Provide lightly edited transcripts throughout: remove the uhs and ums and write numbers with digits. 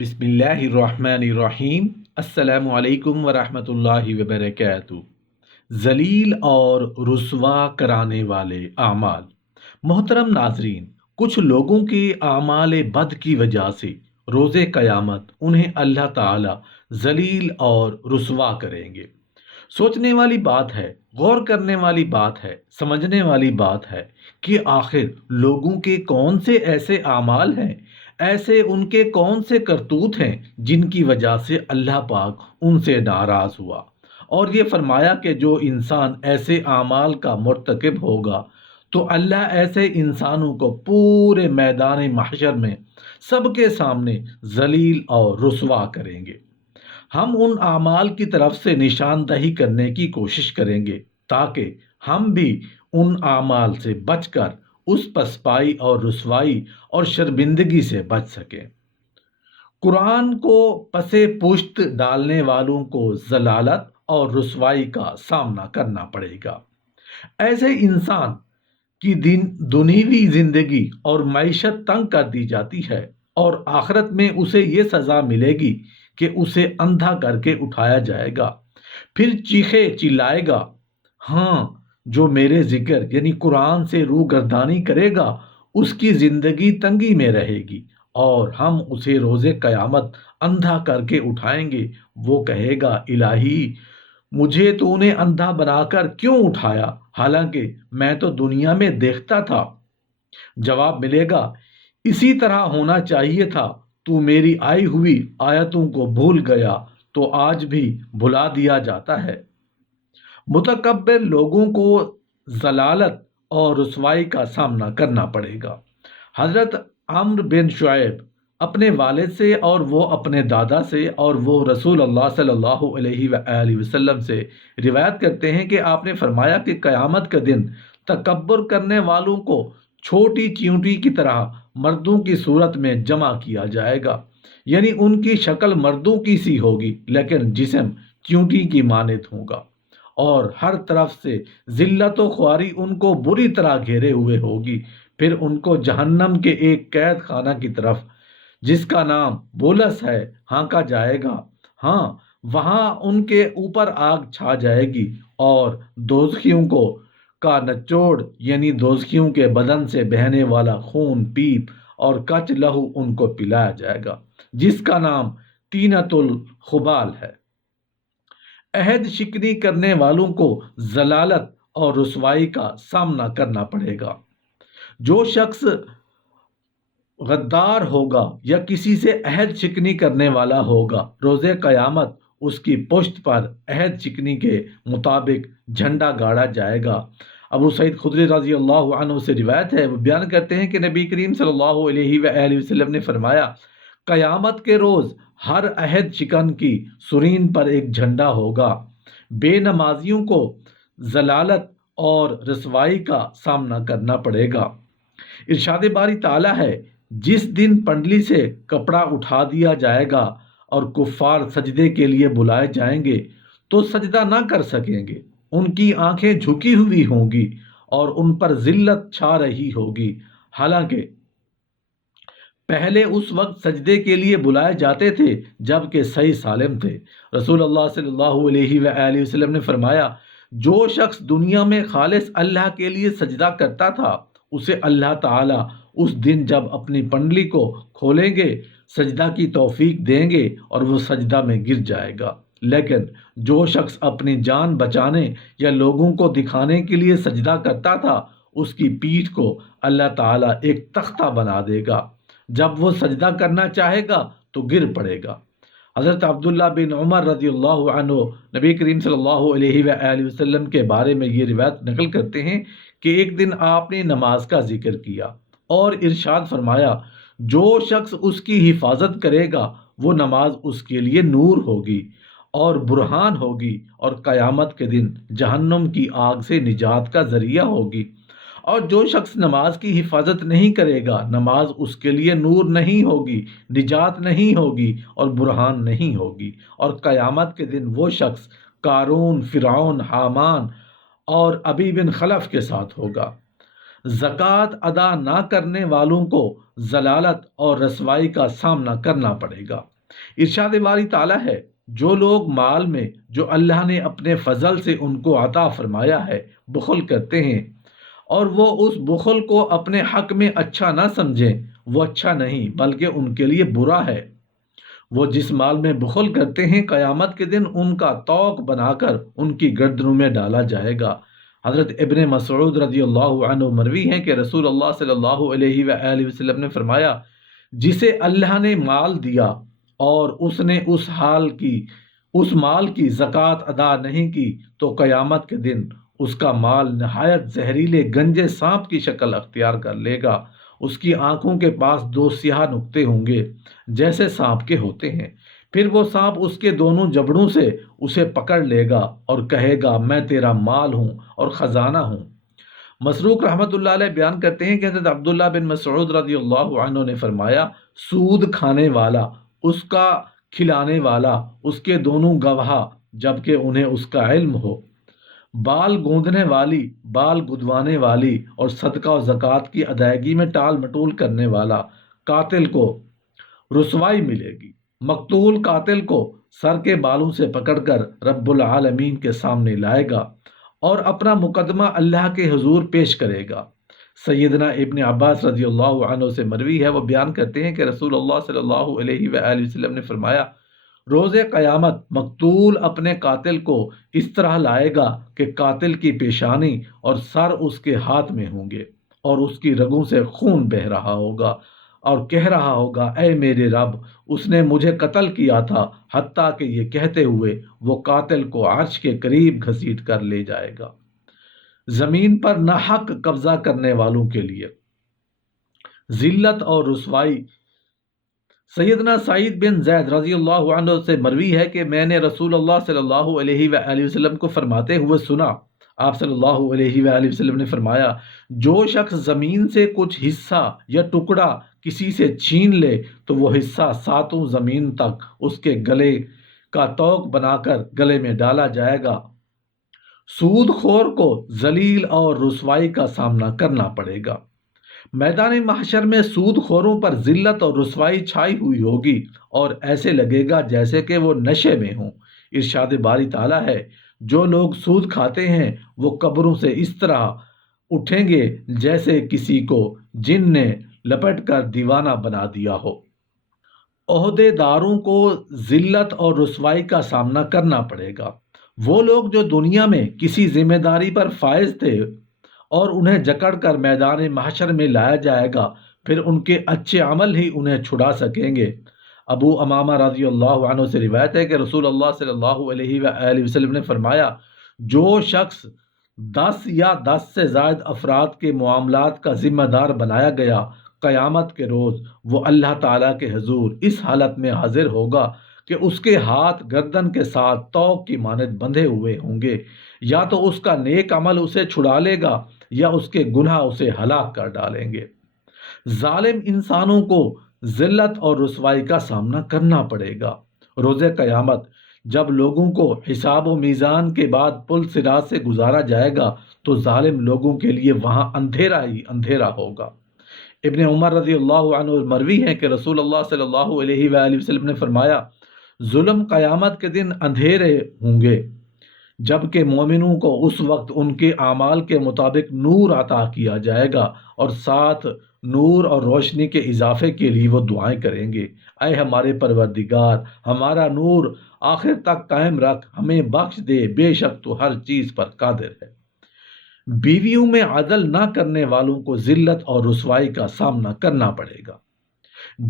بسم اللہ الرحمن الرحیم۔ السلام علیکم ورحمۃ اللہ وبرکاتہ۔ ذلیل اور رسوا کرانے والے اعمال۔ محترم ناظرین، کچھ لوگوں کے اعمال بد کی وجہ سے روز قیامت انہیں اللہ تعالی ذلیل اور رسوا کریں گے۔ سوچنے والی بات ہے، غور کرنے والی بات ہے، سمجھنے والی بات ہے کہ آخر لوگوں کے کون سے ایسے اعمال ہیں، ایسے ان کے کون سے کرتوت ہیں جن کی وجہ سے اللہ پاک ان سے ناراض ہوا، اور یہ فرمایا کہ جو انسان ایسے اعمال کا مرتکب ہوگا تو اللہ ایسے انسانوں کو پورے میدان محشر میں سب کے سامنے ذلیل اور رسوا کریں گے۔ ہم ان اعمال کی طرف سے نشاندہی کرنے کی کوشش کریں گے تاکہ ہم بھی ان اعمال سے بچ کر اس پسپائی اور رسوائی اور شرمندگی سے بچ سکیں۔ قرآن کو پسے پشت ڈالنے والوں کو ضلالت اور رسوائی کا سامنا کرنا پڑے گا۔ ایسے انسان کی دنیوی زندگی اور معیشت تنگ کر دی جاتی ہے، اور آخرت میں اسے یہ سزا ملے گی کہ اسے اندھا کر کے اٹھایا جائے گا، پھر چیخے چلائے گا، ہاں جو میرے ذکر یعنی قرآن سے روگردانی کرے گا اس کی زندگی تنگی میں رہے گی، اور ہم اسے روز قیامت اندھا کر کے اٹھائیں گے۔ وہ کہے گا، الہی مجھے تو نے اندھا بنا کر کیوں اٹھایا، حالانکہ میں تو دنیا میں دیکھتا تھا۔ جواب ملے گا، اسی طرح ہونا چاہیے تھا، تو میری آئی ہوئی آیتوں کو بھول گیا تو آج بھی بھلا دیا جاتا ہے۔ متکبر لوگوں کو ضلالت اور رسوائی کا سامنا کرنا پڑے گا۔ حضرت عمرو بن شعیب اپنے والد سے اور وہ اپنے دادا سے اور وہ رسول اللہ صلی اللہ علیہ وآلہ وسلم سے روایت کرتے ہیں کہ آپ نے فرمایا کہ قیامت کا دن تکبر کرنے والوں کو چھوٹی چیونٹی کی طرح مردوں کی صورت میں جمع کیا جائے گا، یعنی ان کی شکل مردوں کی سی ہوگی لیکن جسم چیونٹی کی مانند ہوگا، اور ہر طرف سے ذلت و خواری ان کو بری طرح گھیرے ہوئے ہوگی۔ پھر ان کو جہنم کے ایک قید خانہ کی طرف جس کا نام بولس ہے ہانکا جائے گا، ہاں وہاں ان کے اوپر آگ چھا جائے گی، اور دوزخیوں کو کا نچوڑ یعنی دوزخیوں کے بدن سے بہنے والا خون، پیپ اور کچ لہو ان کو پلایا جائے گا، جس کا نام طینۃ الخبال ہے۔ عہد شکنی کرنے والوں کو ضلالت اور رسوائی کا سامنا کرنا پڑے گا۔ جو شخص غدار ہوگا یا کسی سے عہد شکنی کرنے والا ہوگا، روز قیامت اس کی پشت پر عہد شکنی کے مطابق جھنڈا گاڑا جائے گا۔ ابو سعید خدری رضی اللہ عنہ سے روایت ہے، وہ بیان کرتے ہیں کہ نبی کریم صلی اللہ علیہ وآلہ وسلم نے فرمایا، قیامت کے روز ہر عہد شکن کی سرین پر ایک جھنڈا ہوگا۔ بے نمازیوں کو ضلالت اور رسوائی کا سامنا کرنا پڑے گا۔ ارشاد باری تعالیٰ ہے، جس دن پنڈلی سے کپڑا اٹھا دیا جائے گا اور کفار سجدے کے لیے بلائے جائیں گے تو سجدہ نہ کر سکیں گے، ان کی آنکھیں جھکی ہوئی ہوں گی اور ان پر ذلت چھا رہی ہوگی، حالانکہ پہلے اس وقت سجدے کے لیے بلائے جاتے تھے جب کہ صحیح سالم تھے۔ رسول اللہ صلی اللہ علیہ وآلہ وسلم نے فرمایا، جو شخص دنیا میں خالص اللہ کے لیے سجدہ کرتا تھا اسے اللہ تعالیٰ اس دن جب اپنی پنڈلی کو کھولیں گے سجدہ کی توفیق دیں گے اور وہ سجدہ میں گر جائے گا، لیکن جو شخص اپنی جان بچانے یا لوگوں کو دکھانے کے لیے سجدہ کرتا تھا اس کی پیٹھ کو اللہ تعالیٰ ایک تختہ بنا دے گا، جب وہ سجدہ کرنا چاہے گا تو گر پڑے گا۔ حضرت عبداللہ بن عمر رضی اللہ عنہ نبی کریم صلی اللہ علیہ وآلہ وسلم کے بارے میں یہ روایت نقل کرتے ہیں کہ ایک دن آپ نے نماز کا ذکر کیا اور ارشاد فرمایا، جو شخص اس کی حفاظت کرے گا وہ نماز اس کے لیے نور ہوگی اور برہان ہوگی، اور قیامت کے دن جہنم کی آگ سے نجات کا ذریعہ ہوگی، اور جو شخص نماز کی حفاظت نہیں کرے گا نماز اس کے لیے نور نہیں ہوگی، نجات نہیں ہوگی اور برہان نہیں ہوگی، اور قیامت کے دن وہ شخص قارون، فرعون، حامان اور ابی بن خلف کے ساتھ ہوگا۔ زکوٰۃ ادا نہ کرنے والوں کو ضلالت اور رسوائی کا سامنا کرنا پڑے گا۔ ارشاد باری تعالیٰ ہے، جو لوگ مال میں جو اللہ نے اپنے فضل سے ان کو عطا فرمایا ہے بخل کرتے ہیں اور وہ اس بخل کو اپنے حق میں اچھا نہ سمجھیں، وہ اچھا نہیں بلکہ ان کے لیے برا ہے۔ وہ جس مال میں بخل کرتے ہیں قیامت کے دن ان کا طوق بنا کر ان کی گردنوں میں ڈالا جائے گا۔ حضرت ابن مسعود رضی اللہ عنہ مروی ہیں کہ رسول اللہ صلی اللہ علیہ وآلہ وسلم نے فرمایا، جسے اللہ نے مال دیا اور اس نے اس مال کی زکوٰۃ ادا نہیں کی تو قیامت کے دن اس کا مال نہایت زہریلے گنجے سانپ کی شکل اختیار کر لے گا۔ اس کی آنکھوں کے پاس دو سیاہ نقطے ہوں گے جیسے سانپ کے ہوتے ہیں، پھر وہ سانپ اس کے دونوں جبڑوں سے اسے پکڑ لے گا اور کہے گا، میں تیرا مال ہوں اور خزانہ ہوں۔ مسروق رحمۃ اللہ علیہ بیان کرتے ہیں کہ حضرت عبداللہ بن مسعود رضی اللہ عنہ نے فرمایا، سود کھانے والا، اس کا کھلانے والا، اس کے دونوں گواہ جبکہ انہیں اس کا علم ہو، بال گوندنے والی، بال گدوانے والی اور صدقہ و زکوٰۃ کی ادائیگی میں ٹال مٹول کرنے والا، قاتل کو رسوائی ملے گی۔ مقتول قاتل کو سر کے بالوں سے پکڑ کر رب العالمین کے سامنے لائے گا اور اپنا مقدمہ اللہ کے حضور پیش کرے گا۔ سیدنا ابن عباس رضی اللہ عنہ سے مروی ہے، وہ بیان کرتے ہیں کہ رسول اللہ صلی اللہ علیہ وآلہ وسلم نے فرمایا، روز قیامت مقتول اپنے قاتل کو اس طرح لائے گا کہ قاتل کی پیشانی اور سر اس کے ہاتھ میں ہوں گے اور اس کی رگوں سے خون بہہ رہا ہوگا اور کہہ رہا ہوگا، اے میرے رب، اس نے مجھے قتل کیا تھا، حتیٰ کہ یہ کہتے ہوئے وہ قاتل کو عرش کے قریب گھسیٹ کر لے جائے گا۔ زمین پر ناحق قبضہ کرنے والوں کے لیے ذلت اور رسوائی۔ سیدنا سعید بن زید رضی اللہ عنہ سے مروی ہے کہ میں نے رسول اللہ صلی اللہ علیہ وآلہ وسلم کو فرماتے ہوئے سنا، آپ صلی اللہ علیہ وآلہ وسلم نے فرمایا، جو شخص زمین سے کچھ حصہ یا ٹکڑا کسی سے چھین لے تو وہ حصہ ساتوں زمین تک اس کے گلے کا طوق بنا کر گلے میں ڈالا جائے گا۔ سود خور کو ذلیل اور رسوائی کا سامنا کرنا پڑے گا۔ میدان محشر میں سود خوروں پر ذلت اور رسوائی چھائی ہوئی ہوگی اور ایسے لگے گا جیسے کہ وہ نشے میں ہوں۔ ارشاد باری تعالیٰ ہے، جو لوگ سود کھاتے ہیں وہ قبروں سے اس طرح اٹھیں گے جیسے کسی کو جن نے لپٹ کر دیوانہ بنا دیا ہو۔ عہدے داروں کو ذلت اور رسوائی کا سامنا کرنا پڑے گا۔ وہ لوگ جو دنیا میں کسی ذمہ داری پر فائز تھے اور انہیں جکڑ کر میدان محشر میں لایا جائے گا، پھر ان کے اچھے عمل ہی انہیں چھڑا سکیں گے۔ ابو امامہ رضی اللہ عنہ سے روایت ہے کہ رسول اللہ صلی اللہ علیہ وآلہ وسلم نے فرمایا، جو شخص 10 یا 10 سے زائد افراد کے معاملات کا ذمہ دار بنایا گیا، قیامت کے روز وہ اللہ تعالیٰ کے حضور اس حالت میں حاضر ہوگا کہ اس کے ہاتھ گردن کے ساتھ طوق کی مانند بندھے ہوئے ہوں گے، یا تو اس کا نیک عمل اسے چھڑا لے گا یا اس کے گناہ اسے ہلاک کر ڈالیں گے۔ ظالم انسانوں کو ذلت اور رسوائی کا سامنا کرنا پڑے گا۔ روز قیامت جب لوگوں کو حساب و میزان کے بعد پل صراط سے گزارا جائے گا تو ظالم لوگوں کے لیے وہاں اندھیرا ہی اندھیرا ہوگا۔ ابن عمر رضی اللہ عنہ مروی ہے کہ رسول اللہ صلی اللہ علیہ وآلہ وسلم نے فرمایا، ظلم قیامت کے دن اندھیرے ہوں گے، جبکہ مومنوں کو اس وقت ان کے اعمال کے مطابق نور عطا کیا جائے گا اور ساتھ نور اور روشنی کے اضافے کے لیے وہ دعائیں کریں گے، اے ہمارے پروردگار، ہمارا نور آخر تک قائم رکھ، ہمیں بخش دے، بے شک تو ہر چیز پر قادر ہے۔ بیویوں میں عدل نہ کرنے والوں کو ذلت اور رسوائی کا سامنا کرنا پڑے گا۔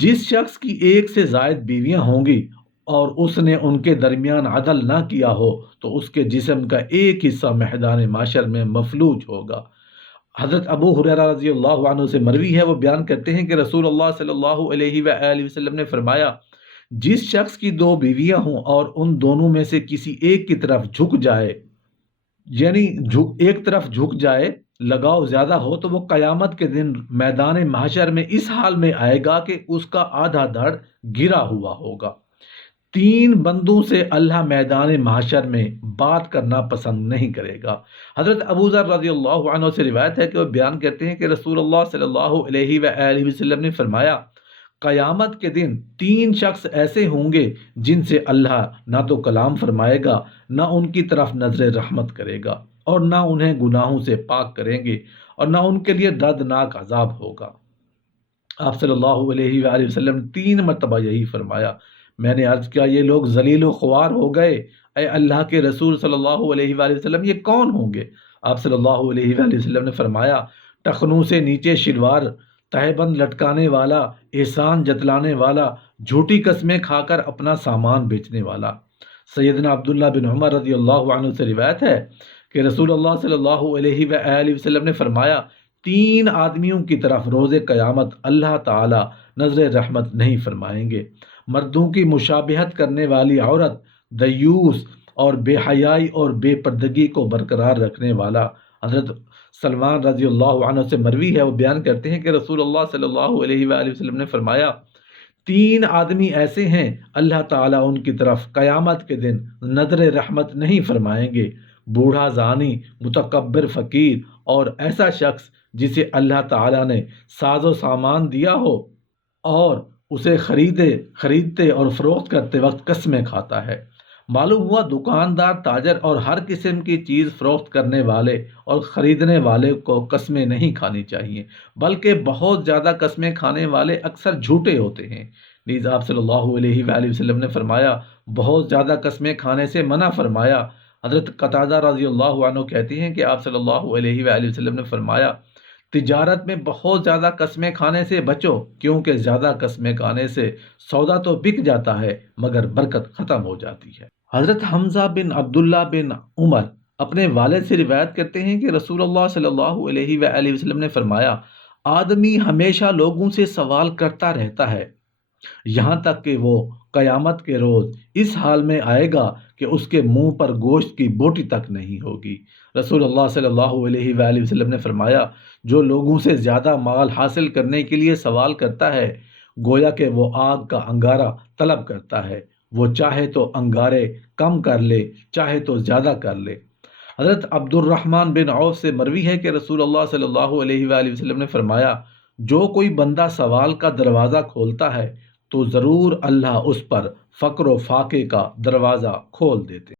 جس شخص کی ایک سے زائد بیویاں ہوں گی اور اس نے ان کے درمیان عدل نہ کیا ہو تو اس کے جسم کا ایک حصہ میدان محشر میں مفلوج ہوگا۔ حضرت ابو ہریرہ رضی اللہ عنہ سے مروی ہے، وہ بیان کرتے ہیں کہ رسول اللہ صلی اللہ علیہ وآلہ وسلم نے فرمایا، جس شخص کی 2 بیویاں ہوں اور ان دونوں میں سے کسی ایک کی طرف جھک جائے، یعنی ایک طرف جھک جائے، لگاؤ زیادہ ہو، تو وہ قیامت کے دن میدان محشر میں اس حال میں آئے گا کہ اس کا آدھا دھڑ گرا ہوا ہوگا۔ تین بندوں سے اللہ میدان محشر میں بات کرنا پسند نہیں کرے گا۔ حضرت ابو ذر رضی اللہ عنہ سے روایت ہے کہ وہ بیان کرتے ہیں کہ رسول اللہ صلی اللہ علیہ وآلہ وسلم نے فرمایا، قیامت کے دن تین شخص ایسے ہوں گے جن سے اللہ نہ تو کلام فرمائے گا، نہ ان کی طرف نظر رحمت کرے گا، اور نہ انہیں گناہوں سے پاک کریں گے، اور نہ ان کے لیے دردناک عذاب ہوگا۔ آپ صلی اللہ علیہ وآلہ وسلم نے تین مرتبہ یہی فرمایا۔ میں نے عرض کیا، یہ لوگ ذلیل و خوار ہو گئے، اے اللہ کے رسول صلی اللہ علیہ وآلہ وسلم، یہ کون ہوں گے؟ آپ صلی اللہ علیہ وآلہ وسلم نے فرمایا، ٹخنوں سے نیچے شلوار، تہبند لٹکانے والا، احسان جتلانے والا، جھوٹی قسمیں کھا کر اپنا سامان بیچنے والا۔ سیدنا عبداللہ بن عمر رضی اللہ عنہ سے روایت ہے کہ رسول اللہ صلی اللہ علیہ وآلہ وسلم نے فرمایا، تین آدمیوں کی طرف روز قیامت اللہ تعالی نظر رحمت نہیں فرمائیں گے: مردوں کی مشابہت کرنے والی عورت، دیوس اور بے حیائی اور بے پردگی کو برقرار رکھنے والا۔ حضرت سلمان رضی اللہ عنہ سے مروی ہے، وہ بیان کرتے ہیں کہ رسول اللہ صلی اللہ علیہ وآلہ وسلم نے فرمایا، تین آدمی ایسے ہیں اللہ تعالیٰ ان کی طرف قیامت کے دن نظر رحمت نہیں فرمائیں گے: بوڑھا زانی، متکبر فقیر، اور ایسا شخص جسے اللہ تعالیٰ نے ساز و سامان دیا ہو اور اسے خریدتے اور فروخت کرتے وقت قسمیں کھاتا ہے۔ معلوم ہوا دکاندار، تاجر اور ہر قسم کی چیز فروخت کرنے والے اور خریدنے والے کو قسمیں نہیں کھانی چاہیے، بلکہ بہت زیادہ قسمیں کھانے والے اکثر جھوٹے ہوتے ہیں۔ نیز آپ صلی اللہ علیہ وآلہ وسلم نے فرمایا، بہت زیادہ قسمیں کھانے سے منع فرمایا۔ حضرت قتادہ رضی اللہ عنہ کہتے ہیں کہ آپ صلی اللہ علیہ وآلہ وسلم نے فرمایا، تجارت میں بہت زیادہ قسمیں کھانے سے بچو، کیونکہ زیادہ قسمیں کھانے سے سودا تو بک جاتا ہے مگر برکت ختم ہو جاتی ہے۔ حضرت حمزہ بن عبداللہ بن عمر اپنے والد سے روایت کرتے ہیں کہ رسول اللہ صلی اللہ علیہ وآلہ وسلم نے فرمایا، آدمی ہمیشہ لوگوں سے سوال کرتا رہتا ہے، یہاں تک کہ وہ قیامت کے روز اس حال میں آئے گا کہ اس کے منہ پر گوشت کی بوٹی تک نہیں ہوگی۔ رسول اللہ صلی اللہ علیہ وآلہ وسلم نے فرمایا، جو لوگوں سے زیادہ مال حاصل کرنے کے لیے سوال کرتا ہے، گویا کہ وہ آگ کا انگارہ طلب کرتا ہے، وہ چاہے تو انگارے کم کر لے، چاہے تو زیادہ کر لے۔ حضرت عبد الرحمن بن عوف سے مروی ہے کہ رسول اللہ صلی اللہ علیہ وآلہ وسلم نے فرمایا، جو کوئی بندہ سوال کا دروازہ کھولتا ہے تو ضرور اللہ اس پر فقر و فاقے کا دروازہ کھول دیتے ہیں۔